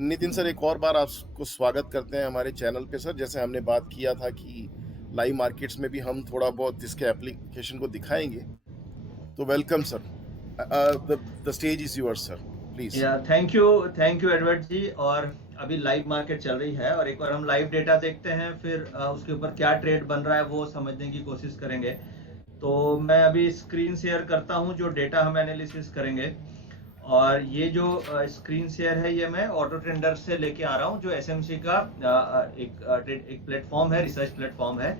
Nitin sir, एक और बार आपको स्वागत करते हैं हमारे चैनल पे सर। जैसे हमने बात किया था कि लाइव मार्केट्स में भी हम थोड़ा बहुत इसके एप्लीकेशन को दिखाएंगे, तो welcome sir. The stage is yours sir, please. या थैंक यू एडवर्ड जी। और अभी लाइव मार्केट चल रही है और एक बार हम लाइव डेटा देखते हैं, फिर उसके ऊपर क्या ट्रेड बन रहा है वो समझने की कोशिश करेंगे। तो मैं अभी स्क्रीन शेयर करता हूं जो डेटा हम एनालिसिस करेंगे। और ये जो स्क्रीन शेयर है ये मैं ऑटो ट्रेंडर से लेके आ रहा हूं, जो एसएमसी का एक प्लेटफॉर्म है, रिसर्च प्लेटफॉर्म है,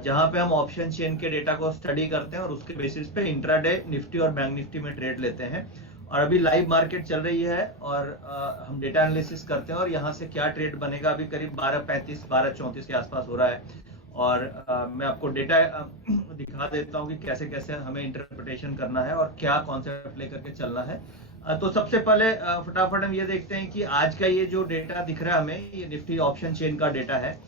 जहां पे हम ऑप्शन चेन के डेटा को स्टडी करते हैं और उसके बेसिस पे इंट्राडे निफ्टी और बैंक निफ्टी में ट्रेड लेते हैं। और अभी लाइव मार्केट चल रही है और हम डेटा एनालिसिस करते हैं और यहाँ से क्या ट्रेड बनेगा। अभी करीब 12:35 12:34 के आसपास हो रहा है। और मैं आपको डेटा दिखा देता हूँ कि कैसे कैसे हमें इंटरप्रिटेशन करना है और क्या कॉन्सेप्ट लेकर के चलना है। तो सबसे पहले फटाफट हम ये देखते हैं कि आज का ये जो डेटा दिख रहा है हमें, ये निफ्टी ऑप्शन चेन का डेटा है।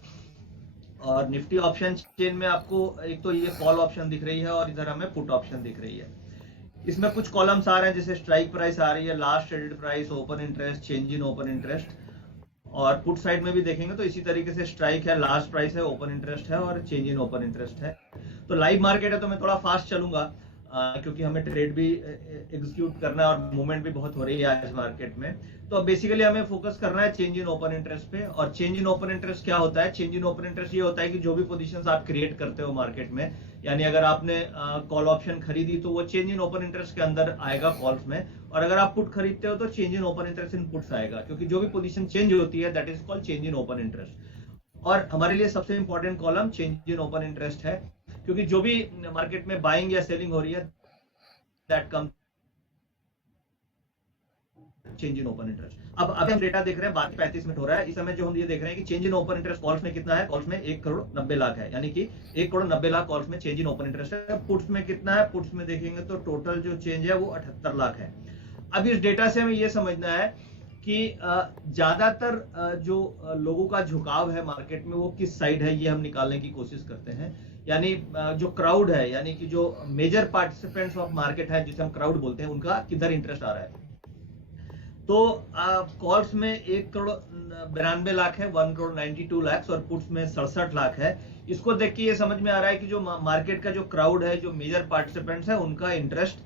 और निफ्टी ऑप्शन चेन में आपको एक तो ये कॉल ऑप्शन दिख रही है और इधर हमें पुट ऑप्शन दिख रही है। इसमें कुछ कॉलम्स आ रहे हैं, जैसे स्ट्राइक प्राइस आ रही है, last traded price, open interest, change in open interest. और पुट साइड में भी देखेंगे तो इसी तरीके से स्ट्राइक है, लास्ट प्राइस है, ओपन इंटरेस्ट है और चेंज इन ओपन इंटरेस्ट है। तो लाइव मार्केट है तो मैं थोड़ा फास्ट चलूंगा, क्योंकि हमें ट्रेड भी एग्जीक्यूट करना है और मूवमेंट भी बहुत हो रही है आज मार्केट में। तो अब बेसिकली हमें फोकस करना है चेंज इन ओपन इंटरेस्ट पे। और चेंज इन ओपन इंटरेस्ट क्या होता है? चेंज इन ओपन इंटरेस्ट ये होता है कि जो भी पोजीशंस आप क्रिएट करते हो मार्केट में, यानी अगर आपने कॉल ऑप्शन खरीदी तो वो चेंज इन ओपन इंटरेस्ट के अंदर आएगा कॉल्स में, और अगर आप पुट खरीदते हो तो change in open interest in puts आएगा, क्योंकि जो भी पोजीशन चेंज होती है that is called change in open interest. और हमारे लिए सबसे important column change in open interest है, क्योंकि जो भी मार्केट में बाइंग या सेलिंग हो रही है that come change in open interest. अब अभी हम डेटा देख रहे हैं, 12:35 हो रहा है। इस समय जो हम ये देख रहे हैं कि change in open interest calls में कितना है? कॉल्स में 1,90,00,000 है, यानी कि 1,90,00,000 कॉल्स में चेंज इन ओपन इंटरेस्ट है। पुट्स में कितना है? पुट्स में देखेंगे तो टोटल जो चेंज है वो 78 लाख है। अब इस डेटा से हमें ये समझना है कि ज्यादातर जो लोगों का झुकाव है मार्केट में वो किस साइड है, ये हम निकालने की कोशिश करते हैं। यानी जो क्राउड है, यानी कि जो मेजर पार्टिसिपेंट्स ऑफ मार्केट है जिसे हम क्राउड बोलते हैं, उनका किधर इंटरेस्ट आ रहा है। तो कॉल्स में 1,92,00,000 है, 1,92,00,000, और पुट्स में 67 लाख है। इसको देख के ये समझ में आ रहा है कि जो मार्केट का जो क्राउड है, जो मेजर पार्टिसिपेंट्स है, उनका इंटरेस्ट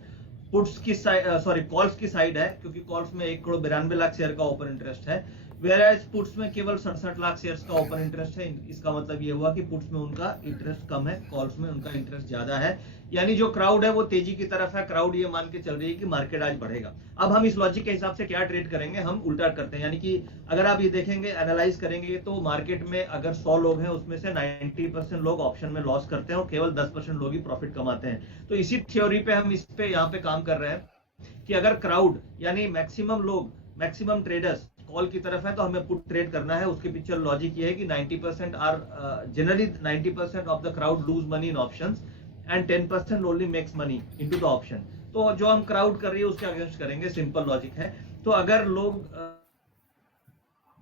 पुट्स की साइड, सॉरी कॉल्स की साइड है, क्योंकि कॉल्स में 1,92,00,000 शेयर का ओपन इंटरेस्ट है, वेराज पुट्स में केवल 67 लाख शेयर्स का ओपन इंटरेस्ट है। इसका मतलब ये हुआ कि पुट्स में उनका इंटरेस्ट कम है, कॉल्स में उनका इंटरेस्ट ज्यादा है। यानी जो क्राउड है वो तेजी की तरफ है, क्राउड ये मान के चल रही है कि मार्केट आज बढ़ेगा। अब हम इस लॉजिक के हिसाब से क्या ट्रेड करेंगे, हम उल्टा करते हैं। यानी कि अगर आप ये देखेंगे, एनालाइज करेंगे, तो मार्केट में अगर 100 लोग हैं उसमें से 90% लोग ऑप्शन में लॉस करते हैं और केवल 10% लोग ही प्रॉफिट कमाते हैं। तो इसी थ्योरी पे हम इस पे यहाँ पे काम कर रहे हैं कि अगर क्राउड यानी मैक्सिमम लोग, मैक्सिमम ट्रेडर्स कॉल की तरफ है तो हमें पुट ट्रेड करना है। उसके पीछे लॉजिक ये है कि 90% are generally 90% of the crowd lose money in options and 10% only makes money into the option. तो जो हम क्राउड कर रही है उसके अगेंस्ट करेंगे, सिंपल लॉजिक है। तो अगर लोग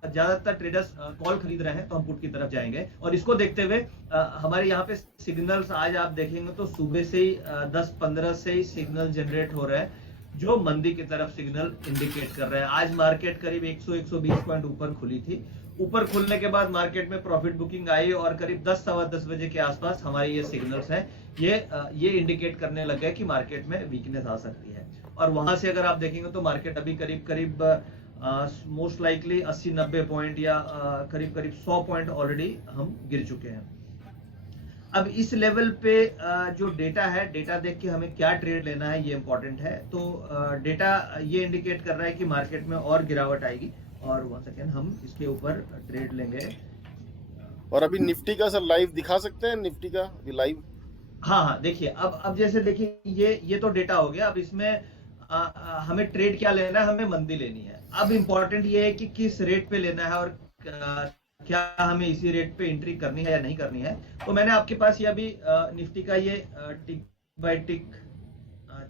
ज्यादातर ट्रेडर्स कॉल खरीद रहे हैं तो हम पुट की तरफ जाएंगे। और इसको देखते हुए हमारे यहाँ पे सिग्नल्स आज आप देखेंगे तो सुबह से ही 10-15 से ही सिग्नल जनरेट हो रहे हैं, जो मंदी की तरफ सिग्नल इंडिकेट कर रहे हैं। आज मार्केट करीब 100-120 पॉइंट ऊपर खुली थी। ऊपर खुलने के बाद मार्केट में प्रॉफिट बुकिंग आई और करीब 10-10:15 बजे के आसपास हमारे ये सिग्नल्स हैं, ये इंडिकेट करने लग गए कि मार्केट में वीकनेस आ सकती है। और वहां से अगर आप देखेंगे तो मार्केट अभी करीब करीब मोस्ट लाइकली 80-90 पॉइंट या करीब करीब 100 पॉइंट ऑलरेडी हम गिर चुके हैं। अब इस लेवल पे जो डेटा है, डेटा देख के हमें क्या ट्रेड लेना है ये इंपॉर्टेंट है। तो डेटा ये इंडिकेट कर रहा है कि मार्केट में और गिरावट आएगी, और 1 सेकेंड हम इसके ऊपर ट्रेड लेंगे। और अभी निफ्टी का सर लाइव दिखा सकते हैं? निफ्टी का अभी लाइव? हाँ हाँ, देखिए अब जैसे देखिए ये तो डेटा हो गया। अब इसमें हमें ट्रेड क्या लेना है, हमें मंदी लेनी है। अब इंपॉर्टेंट ये है कि किस रेट पे लेना है और क्या हमें इसी रेट पे एंट्री करनी है या नहीं करनी है। तो मैंने आपके पास ये अभी निफ्टी का ये टिक बाय टिक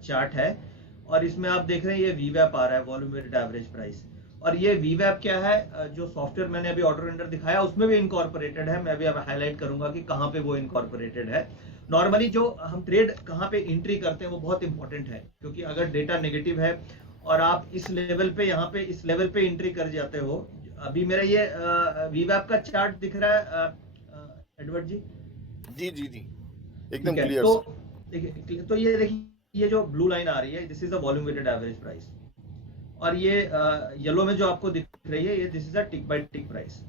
चार्ट है, और इसमें आप देख रहे हैं ये वीवैप आ रहा है, वॉल्यूम वेटेड एवरेज प्राइस। और ये वीवैप क्या है, जो सॉफ्टवेयर मैंने अभी ऑटो रेंडर दिखाया उसमें भी इनकॉर्पोरेटेड है। मैं अभी अब हाईलाइट करूंगा कि कहां पे वो इनकॉर्पोरेटेड है। नॉर्मली जो हम ट्रेड कहां पे एंट्री करते हैं वो बहुत इंपॉर्टेंट है, क्योंकि अगर डेटा नेगेटिव है और आप इस लेवल पे यहाँ पे इस लेवल पे एंट्री कर जाते हो। अभी मेरा ये वीवैप का चार्ट दिख रहा है एडवर्ड जी? जी जी जी, ठीक एकदम है, क्लियर तो सर। देखिए, तो ये देखिए, ये जो ब्लू लाइन आ रही है, this is the volume weighted average price, और ये येलो में जो आपको दिख रही है, ये this is a tick by tick price.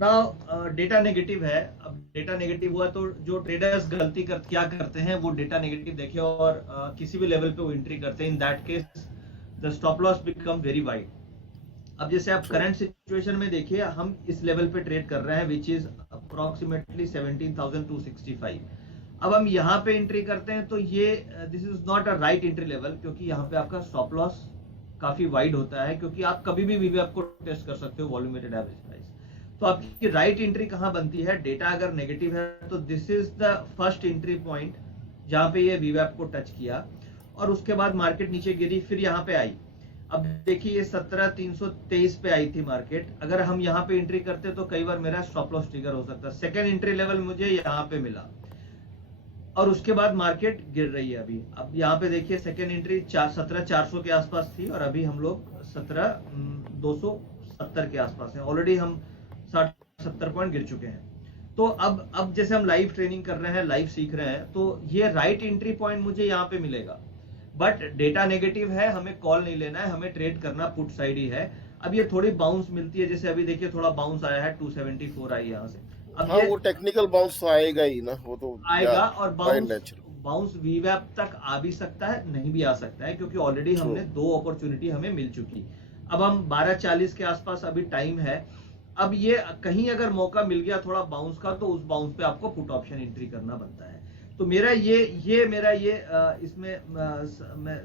Now data negative है। अब डेटा नेगेटिव हुआ तो जो ट्रेडर्स क्या करते हैं, वो डेटा नेगेटिव देखे और किसी भी लेवल पे वो एंट्री करते हैं। In that case the stop loss become very wide. अब जैसे आप अच्छा। करंट सिचुएशन में देखिए, हम इस लेवल पे ट्रेड कर रहे हैं विच इज अप्रोक्सीमेटली 17,265। अब हम यहाँ पे एंट्री करते हैं तो ये this is not a right entry level, क्योंकि यहाँ पे आपका स्टॉप लॉस काफी वाइड होता है, क्योंकि आप कभी भी वीवैप को टेस्ट कर सकते हो वॉल्यूम वेटेड एवरेज प्राइस। तो आपकी राइट एंट्री कहाँ बनती है? डेटा अगर नेगेटिव है तो this is the first entry point जहां पे ये वीवैप को टच किया, और उसके बाद मार्केट नीचे गिरी, फिर यहाँ पे आई। अब देखिए, ये 17,323 पे आई थी मार्केट। अगर हम यहाँ पे एंट्री करते तो कई बार मेरा स्टॉप लॉस ट्रिगर हो सकता। सेकंड एंट्री लेवल मुझे यहाँ पे मिला, और उसके बाद मार्केट गिर रही है अभी। अब यहाँ पे देखिए, सेकंड एंट्री 17,400 के आसपास थी, और अभी हम लोग 17,270 के आसपास हैं। ऑलरेडी हम 60-70 पॉइंट गिर चुके हैं। तो अब जैसे हम लाइव ट्रेनिंग कर रहे हैं, लाइव सीख रहे हैं, तो ये राइट एंट्री पॉइंट मुझे यहाँ पे मिलेगा। बट डेटा नेगेटिव है, हमें कॉल नहीं लेना है, हमें ट्रेड करना पुट साइड ही है। अब ये थोड़ी बाउंस मिलती है, जैसे अभी देखिए थोड़ा बाउंस आया है, 274 आई यहाँ से। अब हाँ, ये वो टेक्निकल बाउंस तो आएगा ही ना, वो तो या आएगा, और बाय बाउंस नेचर। बाउंस वीवैप तक आ भी सकता है, नहीं भी आ सकता है, क्योंकि ऑलरेडी ट्रू। हमने 2 अपॉर्चुनिटी हमें मिल चुकी। अब हम 12:40 के आसपास अभी टाइम है। अब ये कहीं अगर मौका मिल गया थोड़ा बाउंस का, तो उस बाउंस पे आपको पुट ऑप्शन एंट्री करना बनता है। तो मेरा मेरा इसमें मैं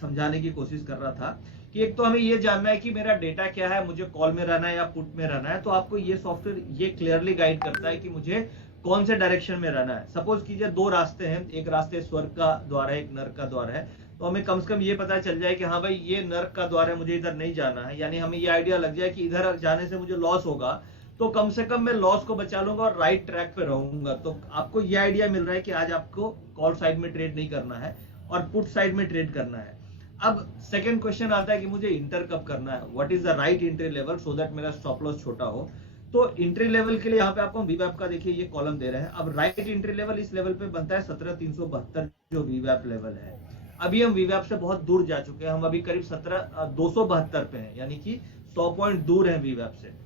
समझाने की कोशिश कर रहा था कि एक तो हमें ये जानना है कि मेरा डेटा क्या है, मुझे कॉल में रहना है या पुट में रहना है। तो आपको ये सॉफ्टवेयर ये क्लियरली गाइड करता है कि मुझे कौन से डायरेक्शन में रहना है। सपोज कीजिए 2 रास्ते हैं, एक रास्ते स्वर्ग का द्वार है, एक नर्क का द्वार है। तो हमें कम से कम ये पता चल जाए कि हाँ भाई, ये नर्क का द्वार है, मुझे इधर नहीं जाना है। यानी हमें ये आइडिया लग जाए कि इधर जाने से मुझे लॉस होगा, तो कम से कम मैं लॉस को बचा लूंगा और राइट ट्रैक पे रहूंगा। तो आपको ये आइडिया मिल रहा है कि आज आपको कॉल साइड में ट्रेड नहीं करना है और पुट साइड में ट्रेड करना है। अब सेकंड क्वेश्चन आता है कि मुझे इंटर कब करना है, what is the right entry level so that मेरा स्टॉप लॉस छोटा हो। तो एंट्री लेवल के लिए यहाँ पे आपको वीवैप का देखिए ये कॉलम दे रहे हैं। अब राइट एंट्री लेवल इस लेवल पे बनता है 17,372 जो वीवैप लेवल है। अभी हम वीवैप से बहुत दूर जा चुके हैं, हम अभी करीब 17,272 पे हैं, यानी कि 100 पॉइंट दूर है वीवैप से।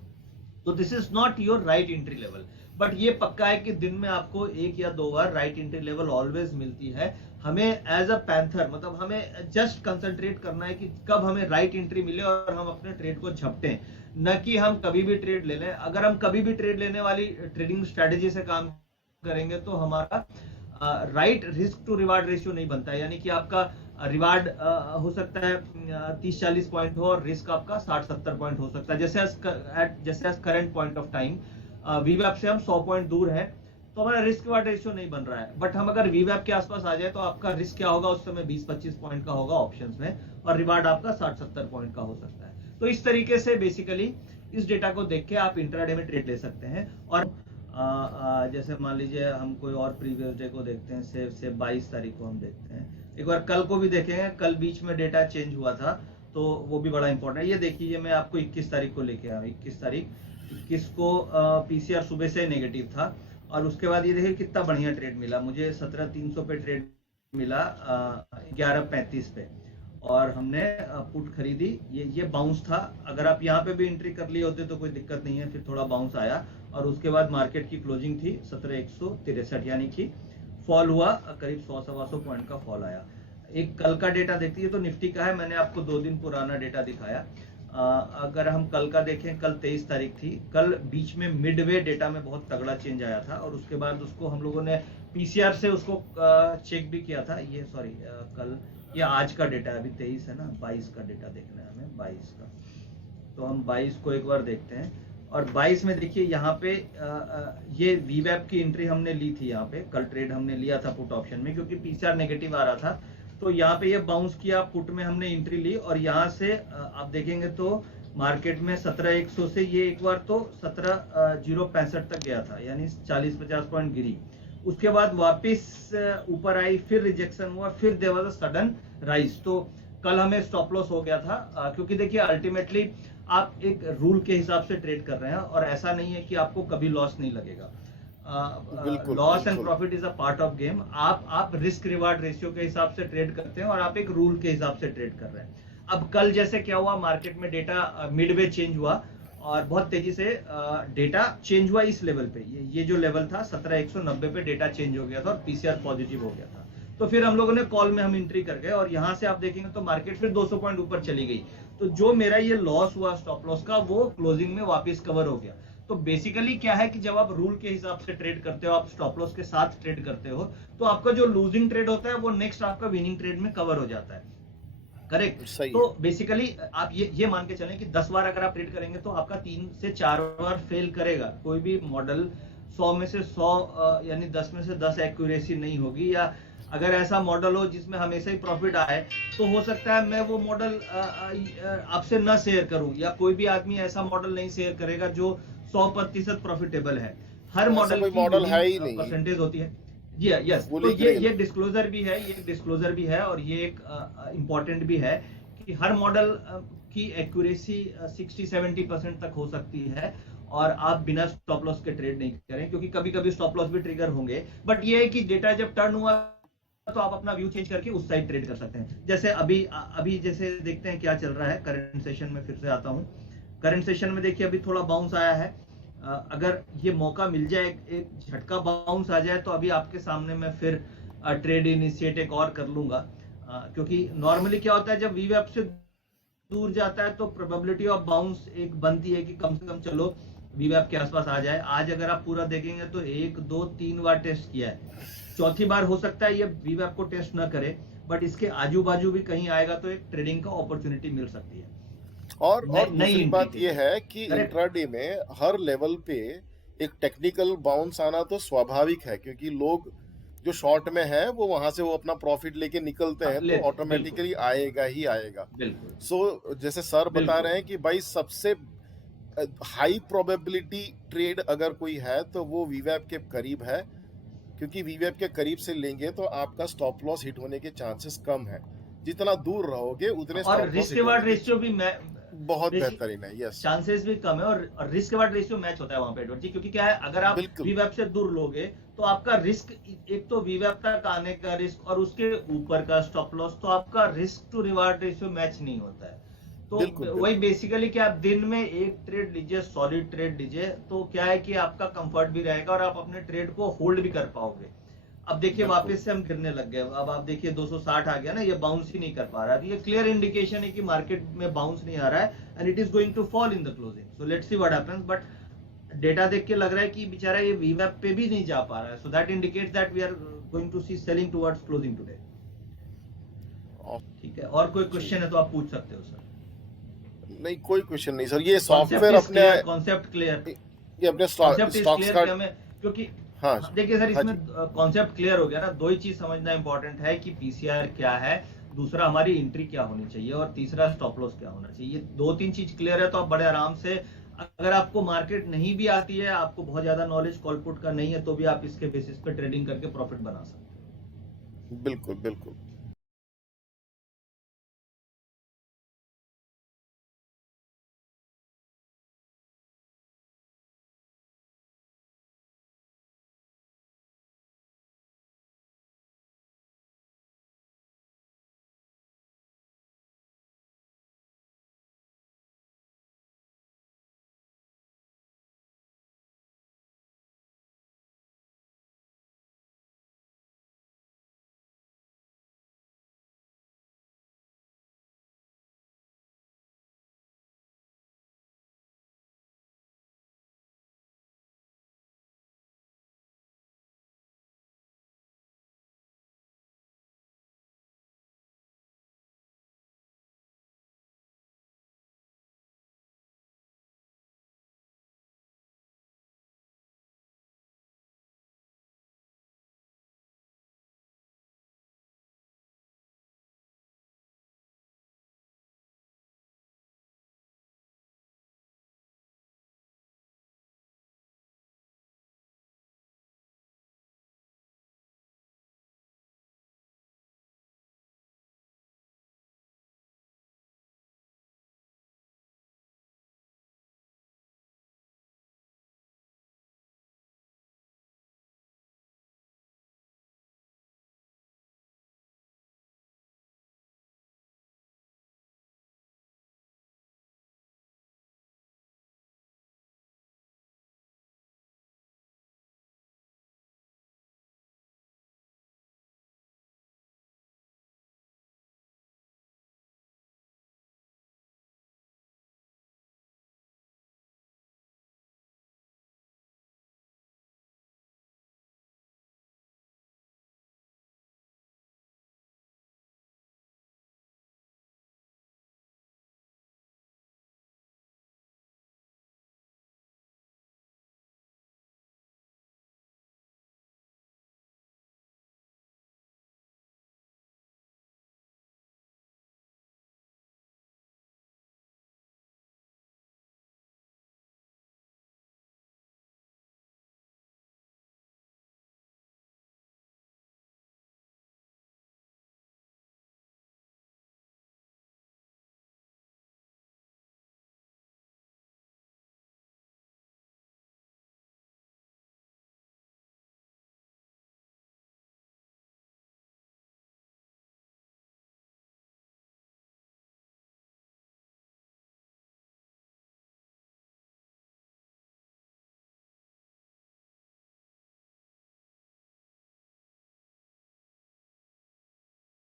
तो this is not your right entry level, but ये पक्का है कि दिन में आपको 1 या 2 बार राइट एंट्री लेवल ऑलवेज मिलती है। हमें एज अ पैंथर, मतलब हमें जस्ट कंसंट्रेट करना है कि कब हमें राइट एंट्री मिले और हम अपने ट्रेड को झपटें, न कि हम कभी भी ट्रेड ले लें। अगर हम कभी भी ट्रेड लेने वाली ट्रेडिंग स्ट्रेटेजी से काम करेंगे तो हमारा right risk to reward ratio नहीं बनता है। यानी कि आपका रिवार्ड हो सकता है 30-40 पॉइंट हो और रिस्क आपका 60-70 पॉइंट हो सकता है। जैसे करंट पॉइंट ऑफ टाइम वीवैप से हम 100 पॉइंट दूर है, तो हमारा रिस्क रिवार्ड रेशियो नहीं बन रहा है। बट हम अगर वीवैप के आसपास आ जाए तो आपका रिस्क क्या होगा उस समय, 20-25 पॉइंट का होगा ऑप्शंस में, और रिवार्ड आपका 60-70 पॉइंट का हो सकता है। तो इस तरीके से बेसिकली इस डेटा को देख के आप इंट्राडे में ट्रेड ले सकते हैं। और जैसे मान लीजिए हम कोई और प्रीवियस डे को देखते हैं, से 22 तारीख को हम देखते हैं, एक बार कल को भी देखेंगे। कल बीच में डेटा चेंज हुआ था, तो वो भी बड़ा इंपॉर्टेंट है। ये देखिए, मैं आपको 21 तारीख को लेके आया हूँ। 21 को पीसीआर सुबह से नेगेटिव था, और उसके बाद ये देखिए कितना बढ़िया ट्रेड मिला मुझे। 17,300 पे ट्रेड मिला 11:35 पे, और हमने पुट खरीदी। ये बाउंस था। अगर आप यहाँ पे भी एंट्री कर लिए होते तो कोई दिक्कत नहीं है। फिर थोड़ा बाउंस आया, और उसके बाद मार्केट की क्लोजिंग थी 17,163, यानी कि फॉल हुआ करीब 100-125 पॉइंट का फॉल आया। एक कल का डेटा देखती है तो निफ्टी का है, मैंने आपको 2 दिन पुराना डेटा दिखाया। अगर हम कल का देखें, कल 23 तारीख थी। कल बीच में मिडवे डेटा में बहुत तगड़ा चेंज आया था, और उसके बाद उसको हम लोगों ने पीसीआर से उसको चेक भी किया था। ये सॉरी, कल ये आज का डेटा है, अभी 23 है ना, 22 का डेटा देखना है हमें, 22 का। तो हम 22 को एक बार देखते हैं, और 22 में देखिए यहाँ पे ये वीवैप की एंट्री हमने ली थी। यहाँ पे कल ट्रेड हमने लिया था पुट ऑप्शन में, क्योंकि पीसीआर नेगेटिव आ रहा था। तो यहाँ पे ये बाउंस किया, पुट में हमने एंट्री ली, और यहाँ से आप देखेंगे तो मार्केट में 17,100 से ये एक बार तो 17,065 तक गया था, यानी 40-50 पॉइंट गिरी। उसके बाद वापस ऊपर आई, फिर रिजेक्शन हुआ, फिर there was a sudden rise. तो कल हमें स्टॉप लॉस हो गया था, क्योंकि देखिए अल्टीमेटली आप एक रूल के हिसाब से ट्रेड कर रहे हैं और ऐसा नहीं है कि आपको कभी लॉस नहीं लगेगा। बिल्कुल लॉस एंड बिल्कुल profit is a part of game. आप रिस्क रिवार्ड रेशियो के हिसाब से ट्रेड करते हैं और आप एक रूल के हिसाब से ट्रेड कर रहे हैं। अब कल जैसे क्या हुआ, मार्केट में डेटा मिडवे चेंज हुआ और बहुत तेजी से डेटा चेंज हुआ इस लेवल पे, ये जो लेवल था 17,190 पे डेटा चेंज हो गया था और पीसीआर पॉजिटिव हो गया था। तो फिर हम लोगों ने कॉल में हम एंट्री कर गए और यहाँ से आप देखेंगे तो मार्केट फिर 200 पॉइंट ऊपर चली गई। तो जो मेरा ये लॉस हुआ स्टॉप लॉस का, वो क्लोजिंग में वापस कवर हो गया। तो बेसिकली क्या है कि जब आप रूल के हिसाब से ट्रेड करते हो, आप स्टॉप लॉस के साथ ट्रेड करते हो, तो आपका जो लूजिंग ट्रेड होता है वो नेक्स्ट आपका विनिंग ट्रेड में कवर हो जाता है। करेक्ट। सही तो है। बेसिकली आप ये मान के चलें कि 10 बार अगर आप ट्रेड करेंगे तो आपका 3 से 4 बार फेल करेगा। कोई भी मॉडल 100 में से 100 यानी 10 में से 10 एक्यूरेसी नहीं होगी। या अगर ऐसा मॉडल हो जिसमें हमेशा ही प्रॉफिट आए, तो हो सकता है मैं वो मॉडल आपसे न शेयर करूं, या कोई भी आदमी ऐसा मॉडल नहीं शेयर करेगा जो 100% प्रॉफिटेबल है। हर ऐसा मॉडल कोई की मॉडल है विनिंग ही नहीं, परसेंटेज होती है। जी यस, तो होली ग्रेल। ये डिस्क्लोजर भी है, ये डिस्क्लोजर भी है और ये एक इम्पॉर्टेंट भी है कि हर मॉडल की एक्यूरेसी 60-70% तक हो सकती है और आप बिना स्टॉप लॉस के ट्रेड नहीं करें, क्योंकि कभी कभी स्टॉप लॉस भी ट्रिगर होंगे। बट ये है कि डेटा जब टर्न हुआ तो आप अपना व्यू चेंज करके उस साइड ट्रेड कर सकते हैं। जैसे अभी जैसे देखते हैं क्या चल रहा है करंट सेशन में। फिर से आता हूं, करंट सेशन में देखिए अभी थोड़ा बाउंस आया है। अगर ये मौका मिल जाए, एक झटका बाउंस आ जाए, तो अभी आपके सामने मैं फिर ट्रेड इनिशिएट एक और कर लूंगा, क्योंकि नॉर्मली क्या होता है जब वीवैप से दूर जाता है तो प्रोबेबिलिटी ऑफ बाउंस एक बनती है कि कम से कम चलो वीवैप के आसपास आ जाए। आज अगर आप पूरा देखेंगे तो 1 2 3 बार टेस्ट किया है, चौथी बार हो सकता है ये वीवैप को टेस्ट ना करे, बट इसके आजू बाजू भी कहीं आएगा तो एक ट्रेडिंग का अपॉर्चुनिटी मिल सकती है और नई दूसरी एंट्री बात के ये लिए। है कि करेक्ट। इंट्राडे में हर लेवल पे एक टेक्निकल बाउंस आना तो स्वाभाविक है, क्योंकि लोग जो शॉर्ट में है वो वहां से वो अपना प्रॉफिट लेके निकलते हैं, तो लेते बिल्कुल ऑटोमेटिकली आएगा ही आएगा। बिल्कुल सो जैसे सर बता बिल्कुल। रहे हैं कि भाई सबसे हाई प्रोबेबिलिटी ट्रेड अगर कोई है तो वो वीवैप के करीब है, क्योंकि वीवैप के करीब से लेंगे तो आपका स्टॉप लॉस हिट होने के चांसेस कम है। जितना दूर रहोगे उतने और स्टॉप लॉस रिस्क हिट होने रिवार्ड के रेशियो भी बहुत बेहतरीन है। यस, चांसेस भी कम है और रिस्क रिवार्ड रेशियो मैच होता है वहां पे एडवर्ड जी, क्योंकि क्या है अगर आप बिल्कुल वीवैप से दूर लोगे तो आपका रिस्क, एक तो वीवैप तक आने का रिस्क और उसके ऊपर का स्टॉप लॉस, तो आपका risk to reward ratio match नहीं होता है। तो बिल्कुल वही बिल्कुल बेसिकली कि आप दिन में एक ट्रेड लीजिए, सॉलिड ट्रेड लीजिए, तो क्या है कि आपका कंफर्ट भी रहेगा और आप अपने ट्रेड को होल्ड भी कर पाओगे। अब देखिए बिल्कुल वापस से हम गिरने लग गए। अब आप देखिए 260 आ गया ना, ये बाउंस ही नहीं कर पा रहा है। ये क्लियर इंडिकेशन है कि मार्केट में बाउंस नहीं आ रहा है and it is going to fall in the closing. So let's see what happens. But data देख के लग रहा है कि बेचारा ये वीवैप पे भी नहीं जा पा रहा है। So that indicates that we are going to see selling towards closing today. ठीक है, और कोई क्वेश्चन है तो आप पूछ सकते हो सर। नहीं, कोई क्वेश्चन नहीं सर। ये सॉफ्टवेयर अपने कॉन्सेप्ट क्लियर, ये अपने कॉन्सेप्ट इज स्टॉक्स क्लियर का। हमें, क्योंकि हाँ देखिए सर हाँ इसमें जी, कॉन्सेप्ट क्लियर हो गया ना। दो ही चीज समझना इंपॉर्टेंट है कि पीसीआर क्या है, दूसरा हमारी एंट्री क्या होनी चाहिए और तीसरा स्टॉप लॉस क्या होना चाहिए। ये 2-3 चीज क्लियर है तो आप बड़े आराम से, अगर आपको मार्केट नहीं भी आती है, आपको बहुत ज्यादा नॉलेज कॉलपुट का नहीं है, तो भी आप इसके बेसिस पे ट्रेडिंग करके प्रॉफिट बना सकते हैं। बिल्कुल बिल्कुल।